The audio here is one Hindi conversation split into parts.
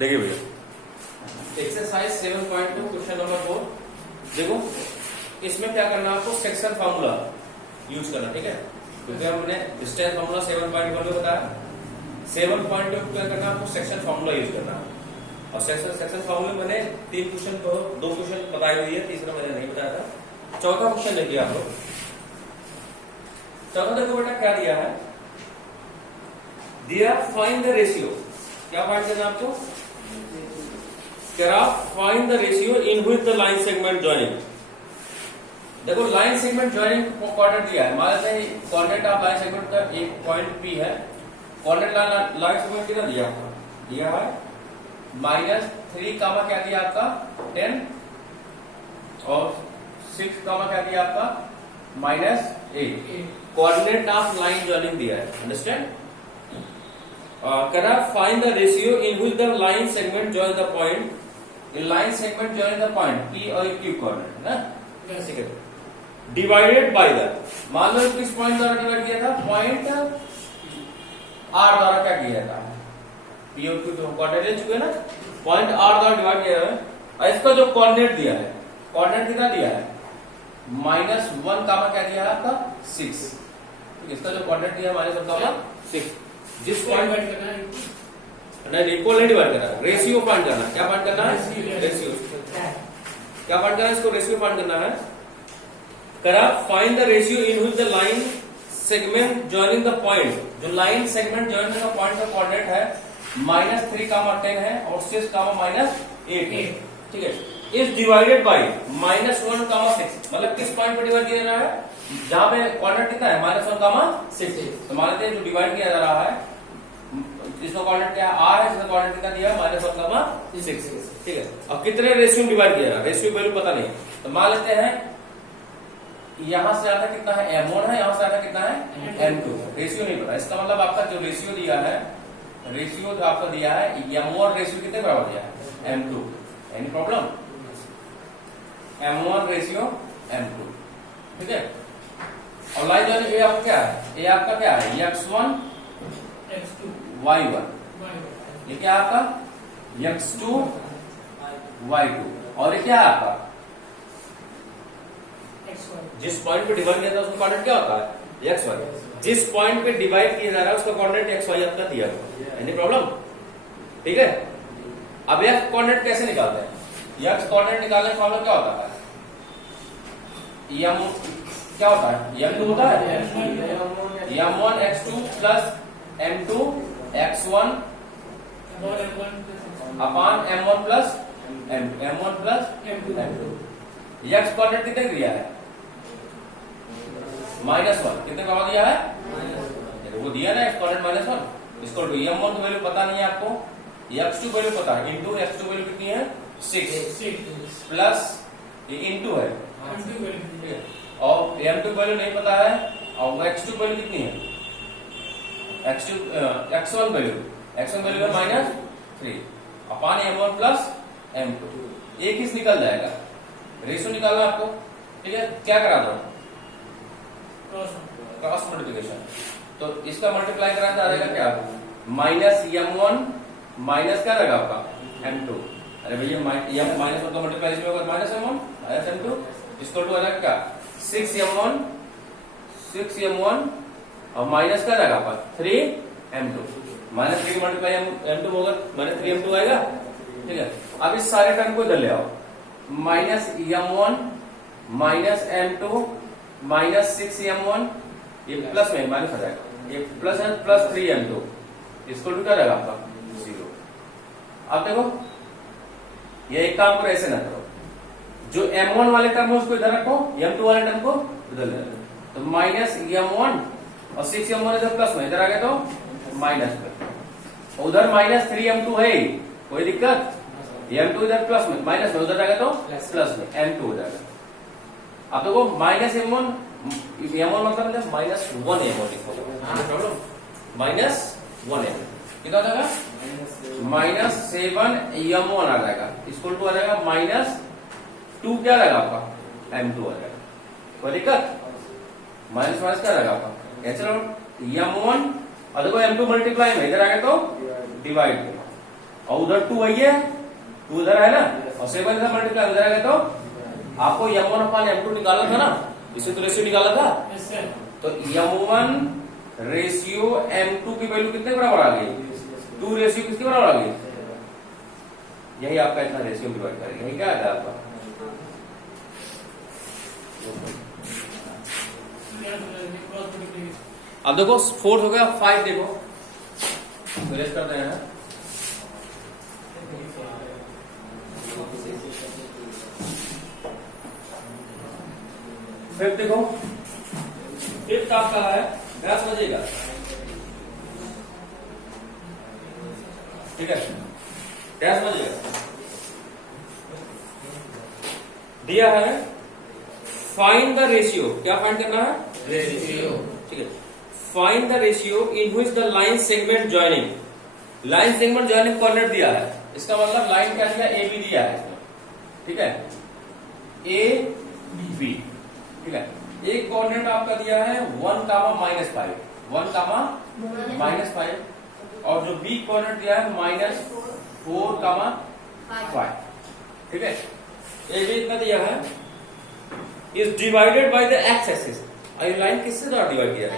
देखिए भैया, एक्सरसाइज 7.2 क्वेश्चन नंबर 4। देखो इसमें क्या करना है आपको, सेक्शन फार्मूला यूज करना, ठीक है। क्योंकि हमने डिस्टेंस फार्मूला 7.1 में बताया, 7.2 क्या करना है आपको, सेक्शन फार्मूला यूज करना है। और सेक्शन फार्मूला मैंने 3 क्वेश्चन को 2 क्वेश्चन बताए हुए हैं, तीसरा मैंने नहीं बताया था। चौथा क्वेश्चन देखिए आप लोग। चौथा देखो बेटा क्या दिया है, दिया फाइंड द रेशियो। क्या फाइंड करना है आपको, find the ratio in which the line segment joining. देखो लाइन सेगमेंट जॉइनिंग को कोऑर्डिनेट दिया है, मान लेते हैं कोऑर्डिनेट ऑफ लाइन सेगमेंट का एक पॉइंट P है। कोऑर्डिनेट लाइन सेगमेंट कितना दिया आपका, दिया है -3 कामा क्या दिया आपका 10 और 6 कामा क्या दिया आपका -8। कोऑर्डिनेट ऑफ लाइन जॉइनिंग दिया है, understand. Find the ratio in which the line segment join the point, in line segment join the point P और Q कोऑर्डिनेट है ना, ठीक है। डिवाइडेड बाय द, मान लो किस पॉइंट द्वारा डिवाइड किया था, पॉइंट R द्वारा क्या किया था, P और Q तो कोऑर्डिनेट ले चुके हैं ना, पॉइंट R द्वारा डिवाइड किया है। और इसका जो कोऑर्डिनेट दिया है, कोऑर्डिनेट कितना दिया है -1 कामा क्या दिया है आपका 6। इसका जो कोऑर्डिनेट दिया है -1 कामा 6। जिस पॉइंट नहीं इक्वल नहीं डिवाइड करना, रेशियो फाइंड करना। क्या फाइंड करना है, रेशियो। क्या फाइंड करना है, इसको रेशियो फाइंड करना है। करा find the ratio in which the line segment joining the point, जो line segment joining the point का कोऑर्डिनेट है -3 कामा 10 है और 6 कामा -8 है, ठीक है। इज डिवाइडेड बाय -1 कामा 6, मतलब किस पॉइंट पर डिवाइड किया जा रहा है, जहां पे कोऑर्डिनेट कितना है -1 कामा 6। तो मान लेते हैं जो डिवाइड किया जा रहा है इसका कोऑर्डिनेट क्या है R है, इसका कोऑर्डिनेट कितना दिया है -1 कामा 6, ठीक है। अब कितने रेशियो में डिवाइड किया जा रहा है, रेशियो वैल्यू पता नहीं, तो मान लेते हैं यहां से आता कितना है M1 है, यहां से आता कितना है M2, रेशियो नहीं पता। इसका मतलब आपका जो रेशियो दिया है, रेशियो जो आपका दिया है M1 रेशियो कितने बराबर दिया है M2, any problem, M1 ratio M2, ठीक है। और लाइन जो ये आपका क्या है, ये आपका क्या है X1 X2 Y1, ये क्या है आपका X2 Y2, और ये क्या है आपका XY। जिस पॉइंट पे डिवाइड किया था उसका कोऑर्डिनेट क्या होता है XY। जिस पॉइंट पे डिवाइड किया जा रहा है उसका कोऑर्डिनेट XY आपका दिया है, एनी प्रॉब्लम, ठीक है। अब X कोऑर्डिनेट कैसे निकालते हैं, X कोऑर्डिनेट निकालने का फॉर्मूला क्या होता है, M क्या होता है M2 होता है, M1 X2 plus M2 X1 अपान M1 plus M1 plus M2। X coordinate कितने दिया है -1, कितने का दिया है, वो दिया ना X कोऑर्डिनेट -1। इसको M1 तो वैल्यू पता नहीं है आपको, X2 वैल्यू पता है, इंटू X2 वैल्यू कितनी है 6 प्लस इंटू है, और M2 वैल्यू नहीं पता है, और X2 वैल्यू कितनी है X1 वैल्यू है -3 अपान M1 प्लस M2। एक ही निकल जाएगा, रेशियो निकालना आपको, ठीक है। क्या करा दो, क्रॉस मल्टीप्लिकेशन, तो इसका मल्टीप्लाई करा जा रहेगा क्या -M1 माइनस क्या रहेगा आपका M2। अरे भैया -1 का मल्टीप्लाई होगा -M1 -M2, इसको टू आ जाएगा क्या 6M1 और माइनस क्या रहेगा आपका 3M2, -3 मल्टीप्लाई M2 होगा -3M2 आएगा, ठीक है। अब इस सारे टर्म को इधर ले आओ, -M1 -M2 -6M1, ये प्लस में माइनस हो जाएगा, ये प्लस है प्लस 3M2, इसको क्या रहेगा आपका 0। आप देखो ये एक काम करो, ऐसे ना करो, जो M1 वाले टर्म है उसको इधर रखो, M2 वाले टर्म को इधर ले लो, तो -M1 और 6M1 इधर प्लस में, इधर आ गया तो माइनस में, उधर -3M2 है, कोई दिक्कत, M2 इधर प्लस में, माइनस में, उधर जाएगा तो प्लस में M2 हो जाएगा। आप देखो -M1 मतलब -1M1 लिखोगे, प्रॉब्लम -1M, कितना आ जाएगा -7M1 आ जाएगा, इसको टू आ जाएगा -2 क्या रहेगा आपका M2 आ जाएगा, कोई दिक्कत, माइनस माइनस क्या रहेगा आपका कैंसिल आउट M1 और देखो M2 मल्टीप्लाई में इधर आ गया तो डिवाइड होगा और उधर 2 वही है, 2 उधर है ना, और 7 इधर मल्टीप्लाई उधर आएगा, तो आपको m1 अपान m2 निकाला था ना, इसे तो रेशियो निकाला था। तो m1 रेशियो m2 की वैल्यू कितने बराबर आ गई, 2 रेशियो किसके बराबर आ गई, यही आपका इतना रेशियो डिवाइड करेगा, यही क्या आएगा आपका। अब देखो 4 हो गया, 5 देखो फिनिश करते हैं। फिर देखो फिफ्थ आपका है 10 बजेगा, ठीक है 10 बजेगा। दिया है फाइंड द रेशियो, क्या फाइंड करना है, रेशियो, ठीक है। Find the ratio in which the line segment joining, line segment joining coordinate दिया है, इसका मतलब लाइन क्या दिया, ए बी दिया है, ठीक है, ए बी, ठीक है। एक कोऑर्डिनेट आपका दिया है 1, -5, 1, -5, और जो बी कोऑर्डिनेट दिया है -4, -5, ठीक है। ए बी इतना दिया है, is divided by the X axis, और लाइन किससे द्वारा डिवाइड किया है,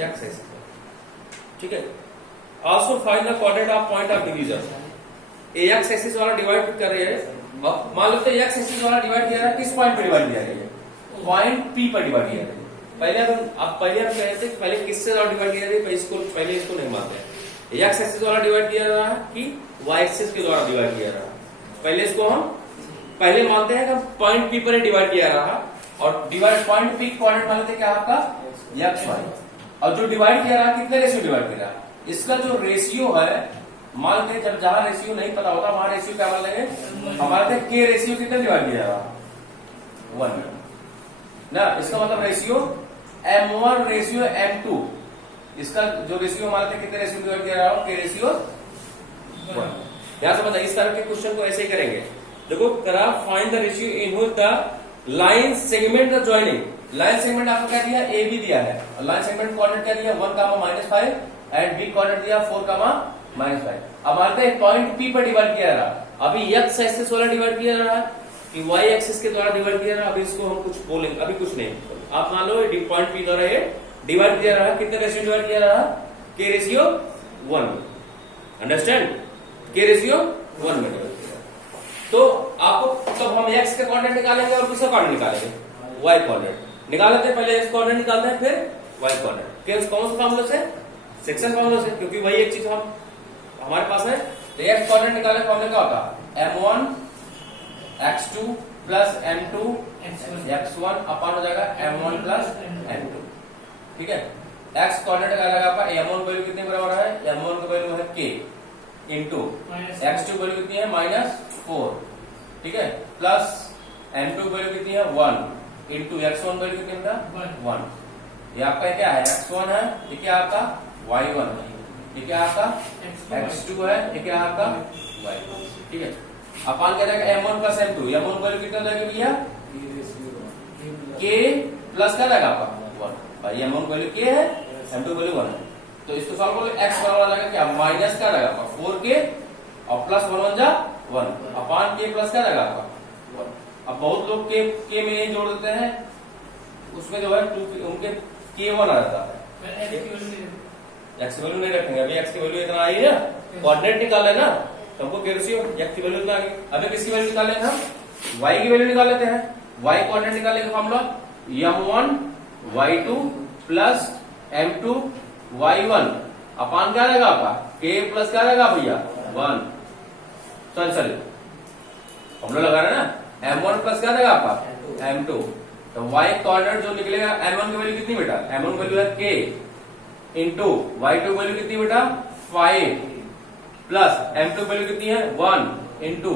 एक्स एक्सिस, ठीक है। Also find the coordinate of point of division, x axis वाला डिवाइड कर रहे हैं, मान लो तो एक्स एक्सिस वाला डिवाइड किया है, किस पॉइंट पे डिवाइड किया है, पॉइंट पी पर डिवाइड किया है। पहले हम कहते थे पहले किससे द्वारा डिवाइड किया है, पहले इसको नहीं मानते हैं, एक्स एक्सिस वाला डिवाइड किया जा रहा है कि वाई एक्सिस के द्वारा डिवाइड किया जा रहा है, पहले इसको हम पहले मानते हैं कि पॉइंट पी पर डिवाइड किया जा रहा, और डिवाइड पॉइंट पी कोऑर्डिनेट मान लेते क्या आपका एक्स वाई, और जो डिवाइड किया रहा कितने रेशियो डिवाइड किया रहा, इसका जो रेशियो है, मान लेते जब जहां रेशियो नहीं पता होगा वहां रेशियो क्या मान लेंगे, हमारे के रेशियो कितने डिवाइड किया जा रहा, 1 ना, इसका मतलब रेशियो m1 रेशियो m2, इसका जो रेशियो हमारे कितने रेशियो डिवाइड किया जा रहा, के रेशियो 1। ध्यान से बताइए, इस तरह के क्वेश्चन को ऐसे ही करेंगे। देखो करा find the ratio in which the line segment the joining, line segment आपको क्या दिया, ए बी दिया है, और लाइन सेगमेंट कोऑर्डिनेट क्या दिया 1, -5, एंड बी कोऑर्डिनेट दिया 4, -5। अब मानते हैं पॉइंट पी पर डिवाइड किया जा रहा, अभी एक्स एक्सिस वाला डिवाइड किया जा रहा है कि वाई एक्सिस के द्वारा डिवाइड किया जा रहा, अभी इसको हम कुछ बोलेंगे, अभी कुछ नहीं, आप मान लो पॉइंट पी द्वारा ये डिवाइड किया जा रहा, कितने रेशियो डिवाइड किया जा रहा, के रेशियो 1, अंडरस्टैंड, के रेशियो 1 में डिवाइड किया। तो आपको तब हम एक्स के कोऑर्डिनेट निकालेंगे और किसका कोऑर्डिनेट निकालेंगे, वाई कोऑर्डिनेट निकाल लेते हैं, पहले एक्स कोऑर्डिनेट निकालते हैं फिर वाई कोऑर्डिनेट, कौन से फॉर्मूले से, सेक्शन फॉर्मूले से, क्योंकि वही एक चीज हम हमारे पास है। तो एक्स कोऑर्डिनेट निकालने का फॉर्मूला क्या होता, m1 x2 plus m2 x1 अपान हो जाएगा m1 प्लस m2, ठीक है। एक्स कोऑर्डिनेट का लगा आपका m1 वैल्यू कितने बराबर है, m1 की वैल्यू है k इंटू x2 वैल्यू कितनी है -4, ठीक है, प्लस m2 वैल्यू कितनी है 1 इंटू x1 वैल्यू कितनी है 1। ये आपका क्या है, x1 है, ये क्या आपका y1 है, ये क्या आपका x2 है, ये क्या आपका y1, ठीक है। अपान क्या जाएगा m1 plus m2, m1 value कितना जाएगा भैया, k प्लस क्या जाएगा आपका 1, भाई m1 वैल्यू k है, m2 वैल्यू 1 है, तो इसको सॉल्व करो, x बराबर आ जाएगा क्या, माइनस क्या जाएगा आपका 4k और प्लस 1 अपान k प्लस क्या जाएगा आपका 1। अब बहुत लोग k में ये जोड़ देते हैं, उसमें जो है उनके k1 आ जाता है, एक्स वैल्यू नहीं रखेंगे, अभी एक्स की वैल्यू इतना आई है, कोऑर्डिनेट निकाल लेना, तो हमको के रेशियो एक्स की वैल्यू इतना आ गई। अभी किसकी वैल्यू निकालेंगे हम, वाई की वैल्यू निकाल लेते हैं, वाई कोऑर्डिनेट निकालने का formula m1 y2 plus m2 y1 अपान क्या रहेगा आपका k प्लस क्या रहेगा भैया 1, सॉरी फॉर्मूला लगा रहे ना, m1 प्लस क्या रहेगा आपका m2, तो y कोऑर्डिनेट जो निकलेगा m1 की वैल्यू कितनी बेटा, m1 वैल्यू है k इंटू y2 वैल्यू कितनी बेटा 5 प्लस m2 वैल्यू कितनी है 1 इंटू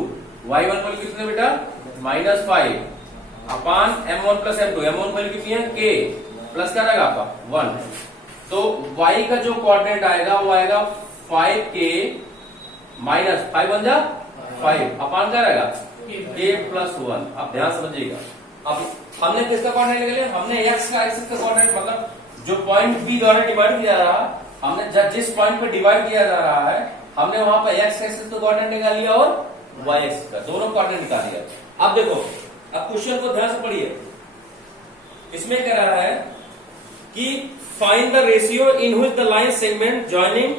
y1 वैल्यू कितनी बेटा -5 अपान m1 plus m2, m1 value कितनी है k प्लस क्या रहेगा आपका 1। तो y का जो कोऑर्डिनेट आएगा वो आएगा 5k माइनस 5 बन जा 5 अपान क्या रहेगा k प्लस 1। आप ध्यान समझिएगा, अब हमने किसका कोऑर्डिनेट निकाले, हमने x का एक्सिस का कोऑर्डिनेट, मतलब जो पॉइंट बी द्वारा डिवाइड किया जा रहा है, हमने जिस पॉइंट पे डिवाइड किया जा रहा है हमने वहां पर एक्स एक्सिस का कोऑर्डिनेट निकाल लिया और वाई एक्सिस का, दोनों कोऑर्डिनेट निकाल लिया। अब देखो, अब क्वेश्चन को ध्यान से पढ़िए। इसमें कह रहा है कि find the ratio in which the line segment joining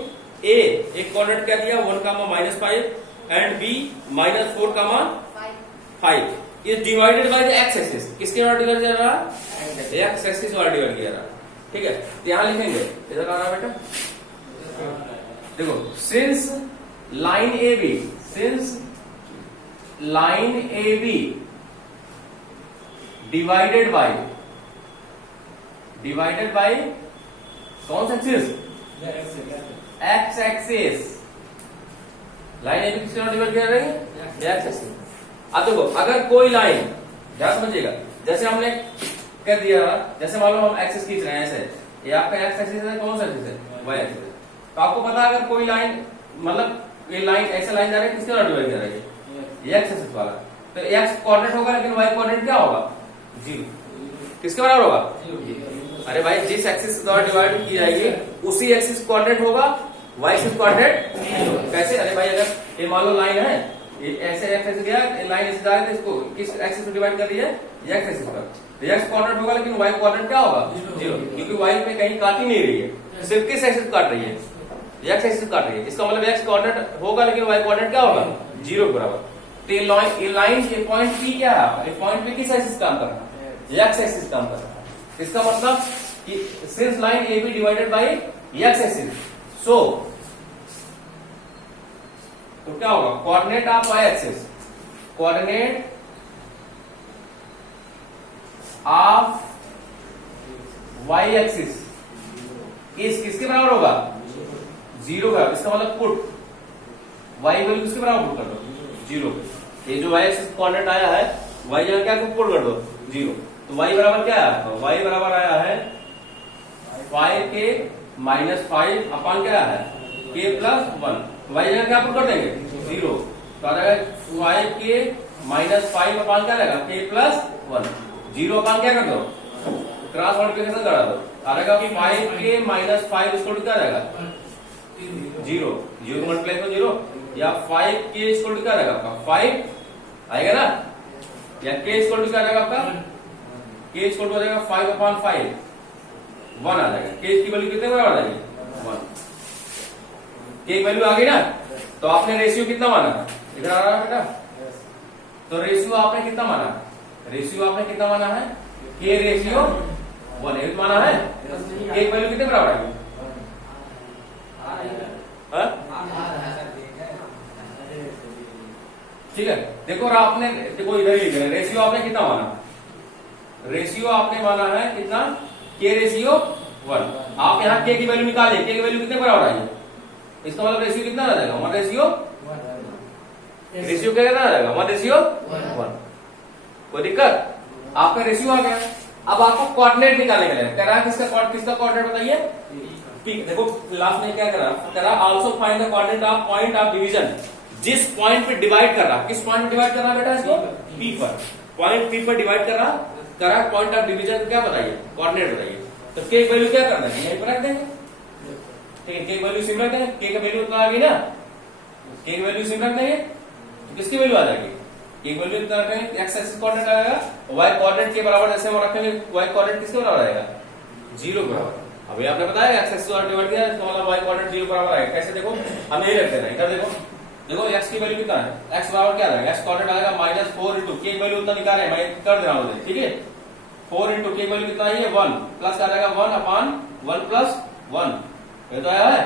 A, एक कोऑर्डिनेट क्या दिया 1,-5 and B -4,5 is divided by the X axis. किसके द्वारा डिवाइड किया रहा? एक्स एक्सिस द्वारा डिवाइड किया रहा। ठीक है, तो यहां लिखेंगे, इधर आ रहा बेटा, देखो, since line A B divided by कौन सा axis? X axis. Line A B किसके द्वारा डिवाइड किया रही है? X axis. अब देखो, अगर कोई लाइन, ध्यान समझिएगा, जैसे हमने कर दिया, जैसे मान लो हम एक्सिस खींच रहे हैं ऐसे, ये आपका एक्स एक्सिस है, कौन सा एक्सिस है? वाई एक्सिस है। तो आपको पता है अगर कोई लाइन, मतलब ये लाइन ऐसे लाइन जा रही है, किसके द्वारा डिवाइड कर रही है? ये एक्स एक्सिस वाला। तो एक्स कोऑर्डिनेट होगा, लेकिन वाई कोऑर्डिनेट क्या होगा? 0। किसके बराबर होगा? अरे भाई, जिस एक्सिस द्वारा डिवाइड की जाएगी उसी एक्सिस कोऑर्डिनेट होगा, वाई एक्सिस कोऑर्डिनेट कैसे? अरे भाई, अगर ये मान लो लाइन है, ये ऐसे एक्सिस गया, लाइन ऐसे जा रही है, इसको किस एक्सिस से डिवाइड कर रही है? एक्स एक्सिस पर। तो एक्स कोऑर्डिनेट होगा, लेकिन वाई कोऑर्डिनेट क्या होगा? 0, क्योंकि वाई पे कहीं काट ही नहीं रही है, सिर्फ किस एक्सिस काट रही है? एक्स एक्सिस काट रही है। इसका मतलब एक्स कोऑर्डिनेट होगा, लेकिन वाई कोऑर्डिनेट क्या होगा? 0 के बराबर। तो ये लाइन, ये पॉइंट पी क्या है? ये पॉइंट पे किस एक्सिस काम कर रहा है? एक्स एक्सिस काम कर रहा है। इसका मतलब कि since line A B divided by X axis, so तो क्या होगा? Coordinate of Y axis, coordinate of Y axis इस किसके बराबर होगा? 0 का। इसका मतलब पुट वाई वैल्यू किसके बराबर पुट कर दो? 0। ये जो वाई एक्सिस कोऑर्डिनेट आया है, वाई जगह क्या पुट कर दो? 0। तो वाई बराबर क्या है आपका? वाई बराबर आया है 5k -5 अपान क्या है? k + 1। वाई जगह क्या पुट कर देंगे? 0। तो आ जाएगा 5k -5 अपान क्या रहेगा? k + 1। 0 अपान क्या कर दो? क्रॉस मल्टीप्लिकेशन करा दो, आ जाएगा 5k -5 इसको क्या रहेगा? 0। 0 को मल्टीप्लाई करो 0, या 5k इसको क्या रहेगा आपका? 5 आएगा ना, या k इसको क्या रहेगा आपका? k इसको हो जाएगा 5/5, 1 आ जाएगा। k की वैल्यू कितने बराबर आ जाएगी? 1। k की वैल्यू आ गई ना, तो आपने रेशियो कितना माना? इधर आ रहा है बेटा, तो रेशियो आपने कितना माना? रेशियो आपने कितना माना है? k रेशियो 1 माना है। k की वैल्यू कितने बराबर आएगी? ठीक है, देखो आपने, देखो इधर ही रेशियो आपने कितना माना? रेशियो आपने माना है कितना? k ratio 1। आप यहाँ k की वैल्यू निकालिए, k की वैल्यू कितने बराबर आई है? इसका मतलब रेशियो कितना आ जाएगा? 1 रेशियो रेशियो क्या आ जाएगा? 1 रेशियो 1। कोई दिक्कत? आपका रेशियो आ गया। अब आपको कोऑर्डिनेट निकालने के लिए कह रहा है, किसका कोऑर्डिनेट बताइए? ठीक, देखो लास्ट में क्या करा? Also find the coordinate of point of division. जिस पॉइंट पे डिवाइड कर रहा, किस पॉइंट पे डिवाइड कर रहा बेटा? इसको P पर, पॉइंट P पर डिवाइड कर रहा, पॉइंट ऑफ डिवीजन क्या बताइए? कोऑर्डिनेट बताइए। तो k की वैल्यू क्या करना है? यहीं पर रख देंगे। ठीक है, k की वैल्यू सिम रख देंगे। k की वैल्यू उतना आ गई ना, k की वैल्यू सिम रख देंगे, तो किसकी वैल्यू आ जाएगी? k की वैल्यू उतना रखेंगे, x एक्सिस कोऑर्डिनेट आएगा, y कोऑर्डिनेट के बराबर जैसे हम रखेंगे, y कोऑर्डिनेट किसके बराबर आएगा? 0 के बराबर। अभी आपने बताया x एक्सिस और डिवाइड किया, तो मतलब y कोऑर्डिनेट 0 बराबर आएगा। कैसे? देखो, हम यही रख देना। इधर देखो, x की वैल्यू कितना है? x बराबर क्या आएगा? x कोऑर्डिनेट आएगा -4 × k की वैल्यू उतना निकाले, मैं कर दे रहा हूं, ठीक है? 4 × k की वैल्यू कितना आई है? 1 प्लस आ जाएगा 1/1 + 1, ये तो आया है।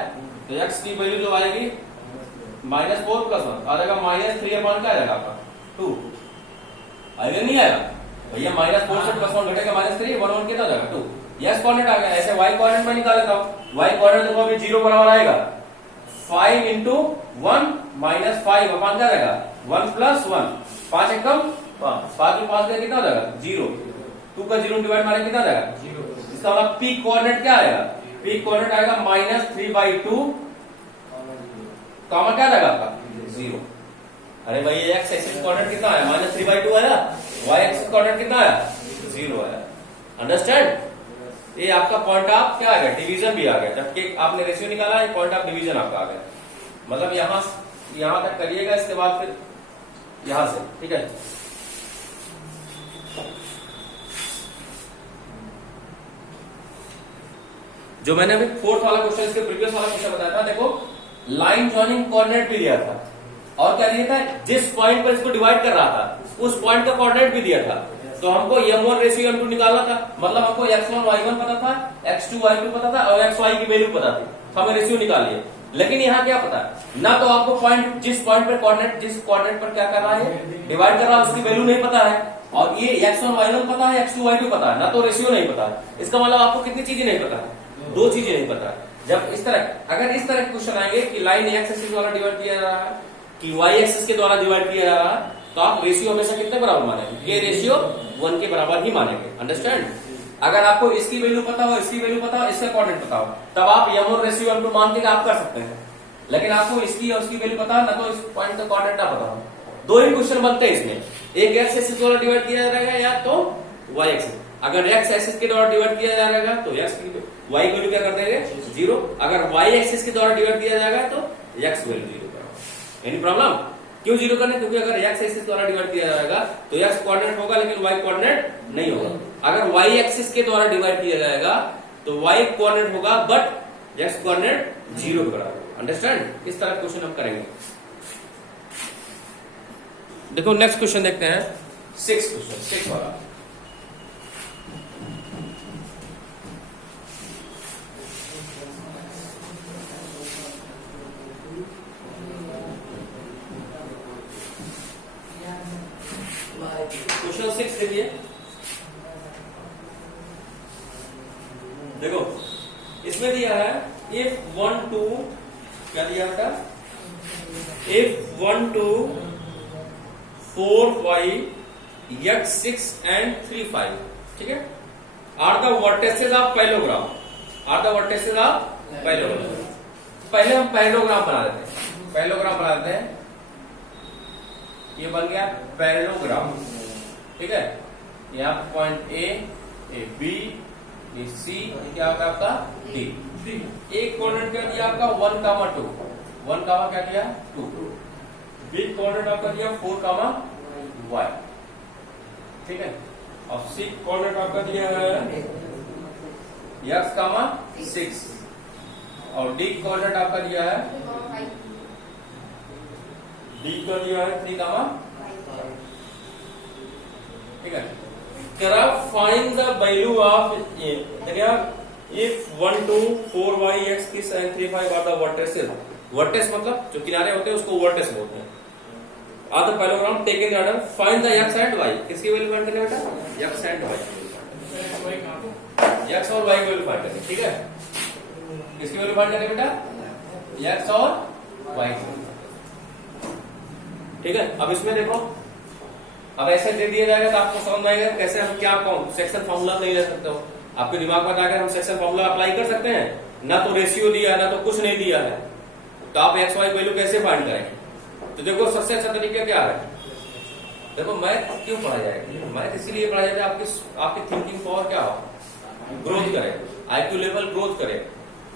तो x की वैल्यू जो आएगी -4 + 1 आ जाएगा -3 क्या आएगा आपका? 2 आएगा, नहीं आएगा भैया? -4 से +1 घटेगा -3, 1 1 कितना हो जाएगा? 2। x कोऑर्डिनेट आ गया। ऐसे y कोऑर्डिनेट में निकाल लेता हूं। y कोऑर्डिनेट देखो अभी 0 बराबर आएगा 5 × 1 -5 अपान क्या रहेगा? 1 + 1, 5 एकम 5, 5 में 5 का कितना हो जाएगा? 0। 2 का 0 डिवाइड मारे कितना जाएगा? 0। इसका मतलब p कोऑर्डिनेट क्या आएगा? p कोऑर्डिनेट आएगा -3/2, कॉमा क्या जाएगा आपका? 0। अरे भाई x एक्सिस कोऑर्डिनेट कितना आया? -3/2 आया। y एक्सिस कोऑर्डिनेट कितना आया? 0 आया। अंडरस्टैंड? ये आपका पॉइंट ऑफ क्या आ गया? डिवीजन भी आ गया। जबकि आपने रेशियो निकाला, पॉइंट ऑफ डिवीजन आपका आ गया। मतलब यहां तक करिएगा, इसके बाद फिर यहां से, ठीक है। जो मैंने अभी फोर्थ वाला क्वेश्चन, इसके प्रीवियस वाला क्वेश्चन बताया था, देखो लाइन जॉइनिंग कोऑर्डिनेट भी दिया था और क्या दिया था, जिस पॉइंट पर इसको डिवाइड कर रहा था उस पॉइंट का कोऑर्डिनेट भी दिया था। तो हमको m1 रेशियो m2 निकालना था, मतलब हमको x1 y1 पता था, x2 y2 पता था और xy की वैल्यू पता थी, तो हमें रेशियो निकाल लिए। लेकिन यहाँ क्या पता, ना तो आपको पॉइंट, जिस पॉइंट पर कोऑर्डिनेट, जिस कोऑर्डिनेट पर क्या कर रहा है, डिवाइड कर रहा है, उसकी वैल्यू नहीं पता है, और ये x1 y1 पता है, x2 y2 पता है, ना तो रेशियो नहीं पता है। इसका मतलब आपको कितनी चीजें नहीं पता है, 2 चीजें नहीं पता है। जब इस तरह, अगर इस तरह क्वेश्चन आएंगे कि लाइन x एक्सिस द्वारा डिवाइड किया जा रहा है कि y एक्सिस के द्वारा डिवाइड किया जा रहा है, तो आप रेशियो हमेशा कितने बराबर मानेंगे, ये रेशियो 1 के बराबर ही मानेंगे। अंडरस्टैंड। अगर आपको इसकी वैल्यू पता हो, इसकी वैल्यू पता हो, इसका कोऑर्डिनेट पता हो, तब आप m1 रेशियो m2 मान के आप कर सकते हैं। लेकिन आपको इसकी और उसकी वैल्यू पता है, ना तो इस पॉइंट का कोऑर्डिनेट ना पता हो, 2 ही क्वेश्चन बनते हैं इसमें, एक x एक्सिस द्वारा डिवाइड किया जाएगा या तो y एक्सिस। अगर x एक्सिस के द्वारा डिवाइड किया जाएगा तो x की y वैल्यू क्या कर देंगे 0, अगर y एक्सिस के द्वारा डिवाइड किया जाएगा तो x वैल्यू 0। Any problem? क्यों 0 करने, क्योंकि अगर x एक्सिस द्वारा डिवाइड किया जाएगा तो x कोऑर्डिनेट होगा लेकिन y कोऑर्डिनेट नहीं होगा। अगर y एक्सिस के द्वारा डिवाइड किया जाएगा तो y कोऑर्डिनेट होगा बट x कोऑर्डिनेट 0 के बराबर। अंडरस्टैंड। इस तरह क्वेश्चन हम करेंगे। देखो नेक्स्ट क्वेश्चन देखते हैं, 6 क्वेश्चन, 6 वाला। क्वेश्चन 6 देखिए, देखो इसमें दिया है if 1 2 क्या दिया था, if 1 2 4 5 x 6 and 3 5, ठीक है, are the vertices of parallelogram, are the vertices of parallelogram. पहले हम पैरेललोग्राम बना देते हैं, पैरेललोग्राम बना देते हैं। ये बन गया पैरेललोग्राम, ठीक है। यहाँ पॉइंट ए बी, ये सी, क्या होगा आपका डी। एक कोऑर्डिनेट क्या दिया आपका 1, 2, 1, क्या दिया 2, बी कोऑर्डिनेट आपका दिया 4, y, ठीक है। और सी कोऑर्डिनेट आपका दिया है x, 6, और डी कोऑर्डिनेट आपका दिया है, डी का दिया है 3, ठीक है। Find the value of A, देखिए if 1 2 4 y x 6 and 3 5 are the vertices, vertex मतलब जो किनारे होते हैं उसको वर्टेक्स बोलते हैं। Are the parallelogram taken in order, find the x and y, किसकी वैल्यू फाइंड करनी बेटा, x एंड y, x और y की वैल्यू फाइंड करनी, ठीक है। किसकी वैल्यू फाइंड करनी बेटा, x और y, ठीक है। अब इसमें देखो, अब ऐसे दे दिया जाएगा तो आपको समझ आएगा कैसे हम क्या सेक्शन फॉर्मूला नहीं ले सकते हो। आपके दिमाग में आकर हम सेक्शन फॉर्मूला अप्लाई कर सकते हैं, ना तो रेशियो दिया है ना तो कुछ नहीं दिया है, तो आप एक्स वाई वैल्यू कैसे फाइंड करेंगे। तो देखो सबसे अच्छा तरीका क्या है, देखो मैथ क्यों पढ़ा जाएगा, मैथ इसीलिए पढ़ा जाता है आपकी थिंकिंग पावर क्या हो, ग्रोथ करे, IQ लेवल ग्रोथ करे,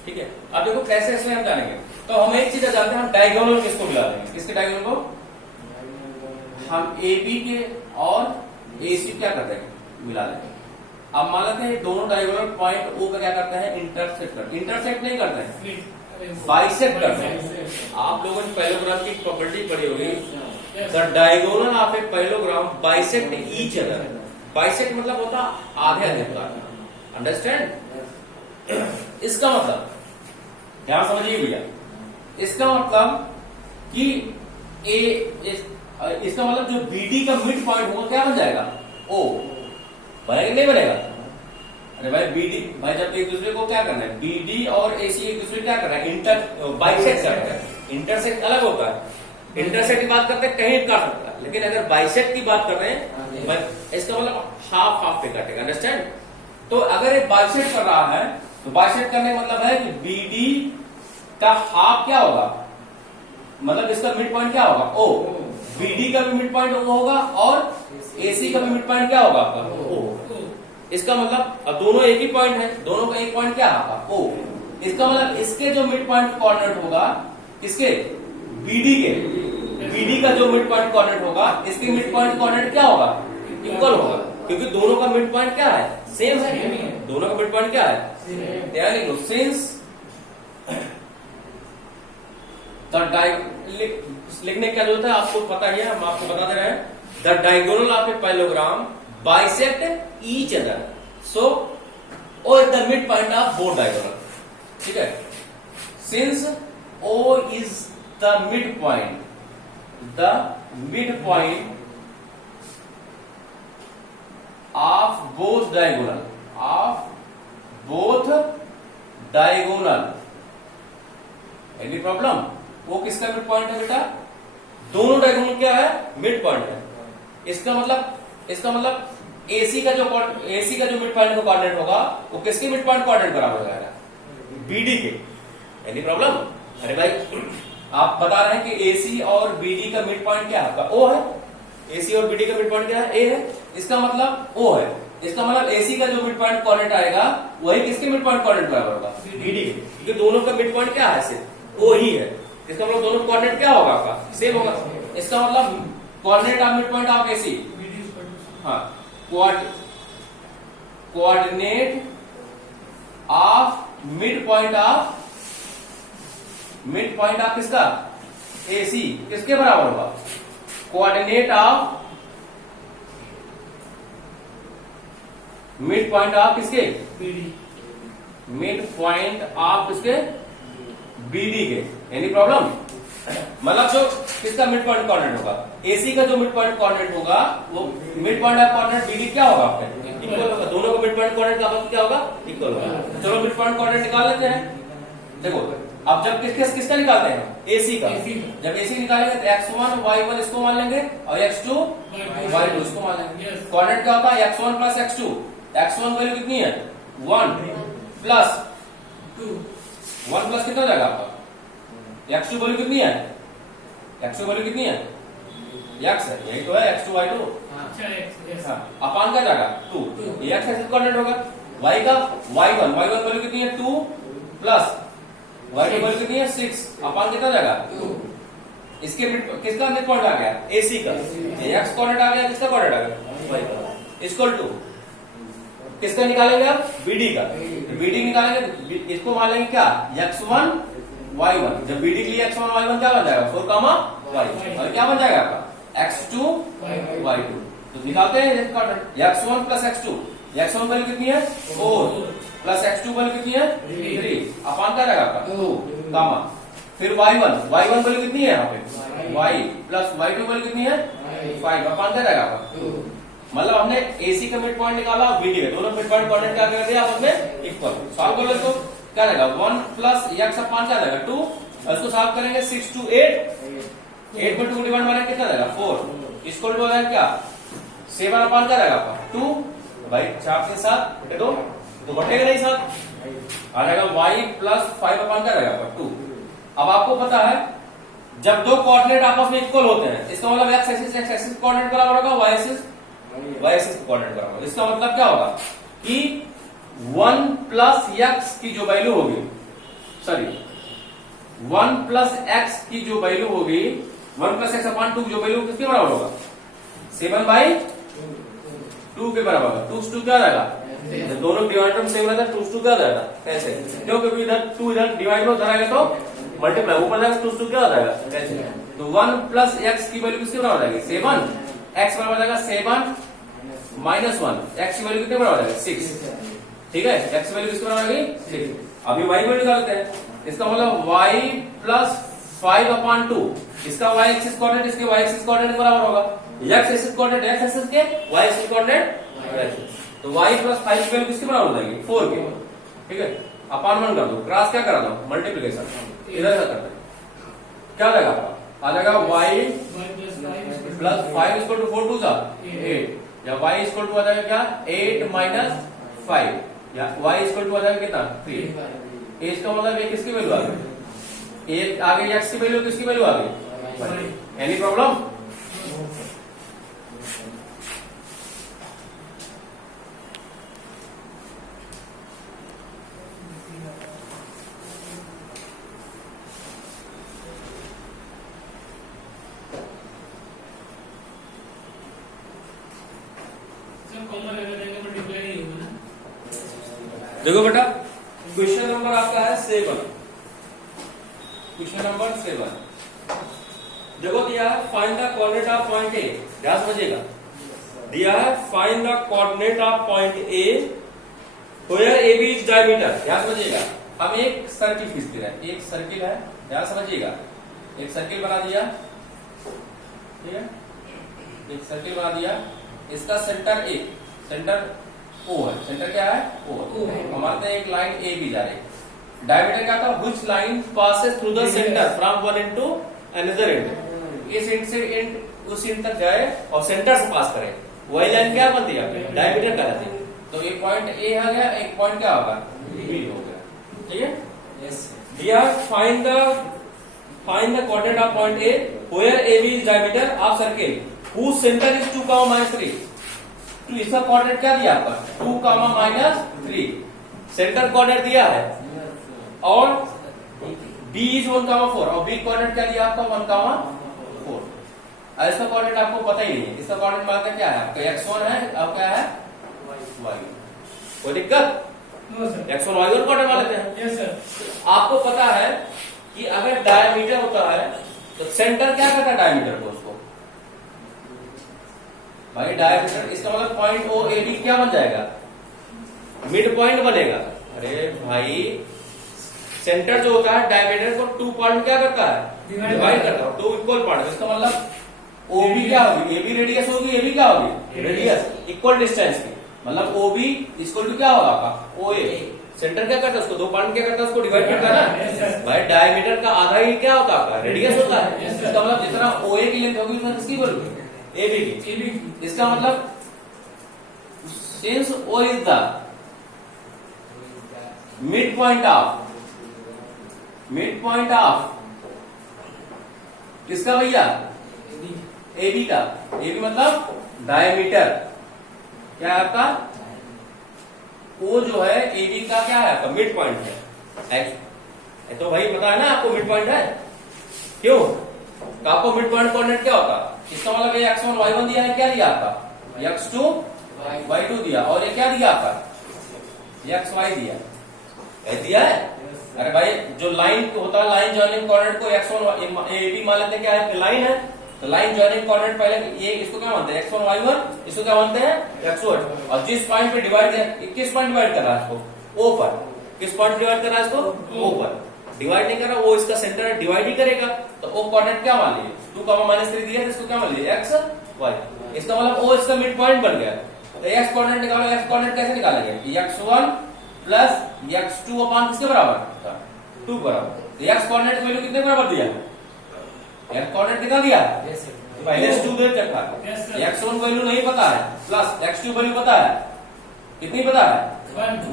ठीक है। अब देखो कैसे इसमें हम जानेंगे, तो हम एक चीज जानते हैं, हम डायगोनल किसको मिला देंगे, किसके डायगोनल को, हम AB के और AC क्या करते हैं, मिला लेंगे। अब मान लेते हैं दोनों डायगोनल पॉइंट O का क्या करते हैं, इंटरसेक्ट करते हैं, इंटरसेक्ट नहीं करते हैं, बाइसेक्ट करते हैं। आप लोगों ने पैरेललोग्राम की प्रॉपर्टी पढ़ी होगी, the diagonal of a parallelogram bisect each other, bisect मतलब होता आधे आधे का, अंडरस्टैंड। इसका मतलब क्या समझिए भैया, इसका मतलब कि इसका मतलब जो BD का मिड पॉइंट होगा क्या बन जाएगा, O बनेगा नहीं बनेगा। अरे भाई BD, भाई जब एक दूसरे को क्या करना है, BD और AC एक दूसरे क्या करना है, बाइसेक्ट करना है। इंटरसेक्ट अलग होता है, इंटरसेक्ट की बात करते हैं कहीं कर सकता है, लेकिन अगर बाइसेक्ट की बात कर रहे हैं इसका मतलब हाफ हाफ पे काटेगा, अंडरस्टैंड। तो अगर ये बाइसेक्ट कर रहा है तो बाइसेक्ट करने का मतलब है कि BD का हाफ क्या होगा, मतलब इसका मिड पॉइंट क्या होगा, O, BD का भी मिड पॉइंट O होगा और AC का भी मिड पॉइंट क्या होगा आपका, O। इसका मतलब अब दोनों एक ही पॉइंट है, दोनों का एक पॉइंट क्या होगा, O। इसका मतलब इसके जो मिड पॉइंट कोऑर्डिनेट होगा किसके, बीडी के, बीडी का जो मिड पॉइंट कोऑर्डिनेट होगा इसके मिड पॉइंट कोऑर्डिनेट क्या होगा, इक्वल होगा, क्योंकि दोनों का मिड पॉइंट क्या है, सेम है, दोनों का मिड पॉइंट क्या है, तैयार लिख लो। सिंस लिखने की क्या जरूरत है, आपको पता ही है, हम आपको बता दे रहे हैं। The diagonal of a parallelogram bisect each other, so O is the mid point of both diagonal, ठीक है। Since O is the mid point, the mid point of both diagonal, of both diagonal, any problem, वो किसका मिड पॉइंट है बेटा, दोनों डायगोनल क्या है, मिड पॉइंट है। इसका मतलब एसी का जो मिड पॉइंट का कोऑर्डिनेट होगा वो किसके मिड पॉइंट कोऑर्डिनेट बराबर हो जाएगा, बीडी के, एनी प्रॉब्लम। अरे भाई आप बता रहे हैं कि एसी और बीडी का मिड पॉइंट क्या है, आपका ओ है, एसी और बीडी का मिड पॉइंट क्या है, ए है, इसका मतलब ओ है, इसका मतलब एसी का जो मिड पॉइंट कोऑर्डिनेट आएगा वही किसके मिड पॉइंट कोऑर्डिनेट बराबर होगा, बीडी के, क्योंकि दोनों का मिड पॉइंट क्या है, सिर्फ ओ ही है, इसका मतलब दोनों कोऑर्डिनेट क्या होगा आपका, सेम होगा। इसका मतलब coordinate of mid point of AC, हाँ, coordinate of mid point of किसका, एसी, किसके बराबर होगा, coordinate of mid point of किसके, बीडी, मिड पॉइंट ऑफ किसके, बीडी के, एनी प्रॉब्लम। मतलब जो किसका मिड पॉइंट कोऑर्डिनेट होगा, एसी का जो मिड पॉइंट कोऑर्डिनेट होगा वो mid point of coordinate BD क्या होगा आपका, इक्वल होगा, दोनों का मिड पॉइंट कोऑर्डिनेट का मतलब क्या होगा, इक्वल होगा। चलो मिड पॉइंट कोऑर्डिनेट निकाल लेते हैं। देखो अब जब किसका निकालते हैं, एसी का, जब एसी निकालेंगे तो x1 y1 इसको मान लेंगे और x2 y2 इसको मान लेंगे। कोऑर्डिनेट क्या होता है, x1 plus x2, x1 value कितनी है, 1 प्लस 2, 1 प्लस कितना जाएगा आपका, x2 वैल्यू कितनी है, x2 वैल्यू कितनी है, x है, यही तो है x2 y2, अपान क्या जाएगा 2, ये x एक्सिस कोऑर्डिनेट होगा, y का y1 वैल्यू कितनी है 2 प्लस y2 वैल्यू कितनी है 6, अपान कितना जाएगा 2, इसके किसका मिड पॉइंट आ गया, एसी का, ये x कोऑर्डिनेट आ गया, किसका कोऑर्डिनेट आ गया, y का, इक्वल टू किसका निकालेंगे आप, बीडी का, बीडी निकालेंगे, इसको मान लेंगे क्या, x1 y1, जब बीडी के लिए x1 y1 क्या बन जाएगा 4 कामा y, और क्या बन जाएगा आपका x2 y2, तो निकालते हैं x1 plus x2, x1 value कितनी है 4 प्लस x2 वैल्यू कितनी है 3, अपान क्या जाएगा आपका 2 कामा, फिर y1 वैल्यू कितनी है यहाँ पे y प्लस y2 वैल्यू कितनी है 5, अपान क्या जाएगा आपका, मतलब हमने एसी का मिड पॉइंट निकाला, बीडी का, दोनों मिड पॉइंट कोऑर्डिनेट क्या कर दिया आपस में इक्वल। सॉल्व कर लो इसको, क्या रहेगा 1 प्लस x अपान क्या जाएगा 2, और इसको सॉल्व करेंगे 6 to 8 में 2 डिवाइड मारेंगे कितना जाएगा 4, इक्वल टू हो जाएगा क्या 7 अपान क्या जाएगा आपका 2, भाई 4 से 7 बटे 2 तो बटेगा नहीं 7, आ जाएगा y प्लस 5 अपान क्या जाएगा आपका 2। अब आपको पता है जब दो कोऑर्डिनेट आपस में इक्वल होते हैं इसका मतलब x एक्सिस कोऑर्डिनेट बराबर होगा y एक्सिस कोऑर्डिनेट बराबर, इसका मतलब क्या होगा कि 1 प्लस x की जो वैल्यू होगी, सॉरी 1 प्लस x की जो वैल्यू होगी, 1 प्लस x अपान 2 जो वैल्यू किसके बराबर होगा 7/2 के बराबर होगा। 2 से 2 क्या जाएगा, जब दोनों डिवाइडर में सेम रहता है 2 से 2 क्या जाएगा, कैसे, क्यों, क्योंकि इधर 2 इधर डिवाइड में उधर आएगा तो मल्टीप्लाई ऊपर जाएगा, 2 से 2 क्या हो जाएगा कैसे, तो 1 प्लस x की वैल्यू किसके बराबर जाएगी 7, x बराबर जाएगा 7 माइनस 1, x की वैल्यू कितने बराबर जाएगा 6, ठीक है, x की वैल्यू किसके बराबर आएगी 6। अभी y वैल्यू निकालते हैं, इसका मतलब y प्लस 5 अपान 2, इसका y एक्सिस कोऑर्डिनेट इसके y एक्सिस कोऑर्डिनेट बराबर होगा, x axis coordinate x axis के y एक्सिस कोऑर्डिनेट, तो y प्लस 5 की वैल्यू किसके बराबर हो जाएगी 4 के, ठीक है, अपान 1 कर दो, क्रॉस क्या करा दो मल्टीप्लिकेशन, इधर से करते हैं, क्या जाएगा आपका, आ जाएगा y प्लस 5 इक्वल टू 4 2 जा 8, या y इक्वल टू आ जाएगा क्या 8 माइनस 5, या y इक्वल टू आ जाएगा कितना 3, इसका मतलब ये किसकी वैल्यू आ गई, एक आगे x की वैल्यू किसकी वैल्यू आ गई, एनी प्रॉब्लम। देखो बेटा, क्वेश्चन नंबर आपका है 7। क्वेश्चन नंबर 7 देखो दिया है, find the coordinate of point A. ध्यान समझिएगा, दिया है find the coordinate of point A where A B is diameter. ध्यान समझिएगा, हम एक सर्किल खींचते हैं, एक सर्किल है, ध्यान समझिएगा, एक सर्किल बना दिया, ठीक है, एक सर्किल बना दिया, इसका सेंटर ए, सेंटर ओ है, सेंटर क्या है ओ, हमारे एक लाइन ए बी जा रही है, डायमीटर क्या था, which line passes through the centre from one end to another end, इस एंड से एंड उस एंड तक जाए और सेंटर से पास करे, वही लाइन क्या बनती है, डायमीटर कहलाती है। तो एक पॉइंट ए आ गया, एक पॉइंट क्या होगा, बी हो गया, ठीक है। यस, दिया find the coordinate of point A where A B is diameter of circle whose centre is 2, -3। तो इसका कोऑर्डिनेट क्या दिया आपका, 2, -3 सेंटर कोऑर्डिनेट दिया है, और b इज 1, 4 और b कोऑर्डिनेट क्या दिया आपका 1, 4। इसका कोऑर्डिनेट आपको पता ही नहीं है, इसका कोऑर्डिनेट मानता क्या है आपका x1 है, अब क्या है y। कोई दिक्कत, x1 y1 कोऑर्डिनेट मान लेते हैं। Yes sir. आपको पता है कि अगर डायमीटर होता है तो सेंटर क्या करता है डायमीटर को, उसको भाई डायमीटर, इसका मतलब पॉइंट ओ ए बी क्या बन जाएगा, मिड पॉइंट बनेगा। अरे भाई सेंटर जो होता है डायमीटर को 2 पॉइंट क्या करता है, डिवाइड करता है, 2 इक्वल पार्ट। इसका मतलब ओ बी क्या होगी, ए बी रेडियस होगी, ए बी क्या होगी रेडियस, इक्वल डिस्टेंस की, मतलब ओ बी इक्वल टू क्या होगा आपका ओ ए। सेंटर क्या करता है, उसको 2 पार्ट क्या करता है, उसको डिवाइड करता है ना भाई। डायमीटर का आधा ही क्या होता है आपका रेडियस होता है। इसका मतलब जितना ओ ए की लेंथ होगी उतना किसकी बोलोगे, ए बी की। इसका मतलब since O is the mid point of किसका भैया, ए बी का। ए बी मतलब डायमीटर क्या है आपका, ओ जो है ए बी का क्या है आपका मिड पॉइंट है। तो भाई पता है ना आपको मिड पॉइंट है, क्यों, तो आपको मिड पॉइंट कोऑर्डिनेट क्या होता, इसका मतलब ये x1 y1 दिया है, क्या दिया आपका x2 y2 दिया, और ये क्या दिया आपका xy दिया, दिया है। अरे भाई जो लाइन होता है, लाइन जॉइनिंग कोऑर्डिनेट को x1 ए बी मान लेते हैं, क्या है लाइन है, तो लाइन जॉइनिंग कोऑर्डिनेट पहले ये इसको क्या मानते हैं x1 y1, इसको क्या मानते हैं x1, और जिस पॉइंट पे डिवाइड किस पॉइंट डिवाइड कर रहा है इसको o पर, किस पॉइंट डिवाइड कर रहा है इसको o पर, डिवाइड नहीं कर रहा, वो इसका सेंटर डिवाइड ही करेगा। तो o कोऑर्डिनेट क्या मान लीजिए 2, -3 दिया है, इसको क्या मान लीजिए x y। इसका मतलब o इसका मिड पॉइंट बन गया। तो x कोऑर्डिनेट निकालो, x कोऑर्डिनेट कैसे निकालेंगे, x1 प्लस x2 अपान किसके बराबर 2 बराबर। x कोऑर्डिनेट वैल्यू कितने बराबर दिया, x कोऑर्डिनेट कितना दिया पहले 2 दे रखा, x1 वैल्यू नहीं पता है, प्लस x2 वैल्यू पता है, कितनी पता है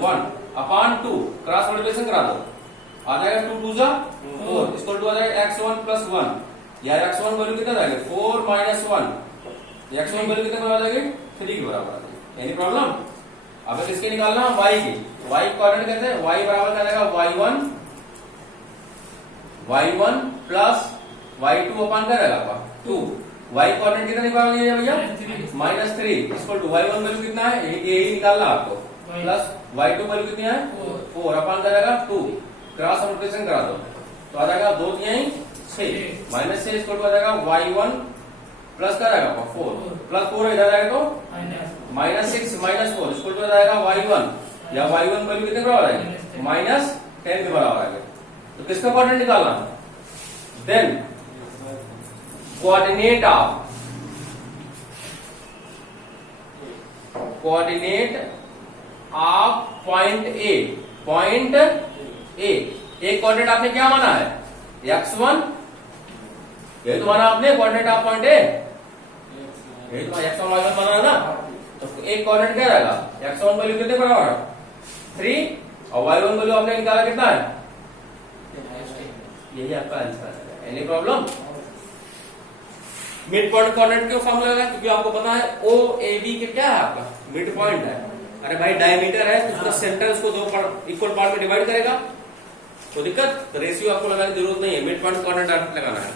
1 अपान 2, क्रॉस मल्टीप्लिकेशन करा दो, आ जाएगा 2 2 जा 4, इसको 2 आ जाएगा x1 + 1, या x1 वैल्यू कितना जाएगा 4 - 1, x1 वैल्यू कितने बराबर आ जाएगी 3 के बराबर आ जाएगी। Any problem. अब किसके निकालना, y की, y कोऑर्डिनेट कहते हैं, y बराबर आ जाएगा y1 प्लस y2 अपान क्या रहेगा आपका 2। y कोऑर्डिनेट कितना निकाल लिया भैया -3 इक्वल टू y1 वैल्यू कितना है, यही निकालना आपको, प्लस y2 वैल्यू कितनी है 4 अपान क्या रहेगा 2, क्रॉस मल्टीप्लिकेशन करा दो, तो आ जाएगा 2 × 6 -6 इक्वल टू आ जाएगा y1 प्लस क्या रहेगा 4 प्लस 4 इधर आएगा तो -6 - 4 इक्वल टू आ जाएगा y1, या y1 वैल्यू कितने बराबर आएगी -10 के बराबर आएगा। तो किसका कोऑर्डिनेट निकालना, then coordinate of point A, point A, एक कोऑर्डिनेट आपने क्या माना है x1, यही तो माना आपने कोऑर्डिनेट ऑफ पॉइंट ए, यही तो x1 y1 माना है ना। तो एक कोऑर्डिनेट क्या रहेगा, x1 वैल्यू कितने बराबर है 3, और y1 वैल्यू आपने निकाला कितना है, यही आपका आंसर है। Any problem. Mid point coordinate क्यों फॉर्मूला लगा, क्योंकि आपको पता है ओ ए बी के क्या है आपका मिड पॉइंट है। अरे भाई डायमीटर है तो उसका सेंटर उसको 2 इक्वल पार्ट में डिवाइड करेगा, तो दिक्कत, तो रेशियो आपको लगाने की जरूरत नहीं है, मिड पॉइंट कोऑर्डिनेट लगाना है।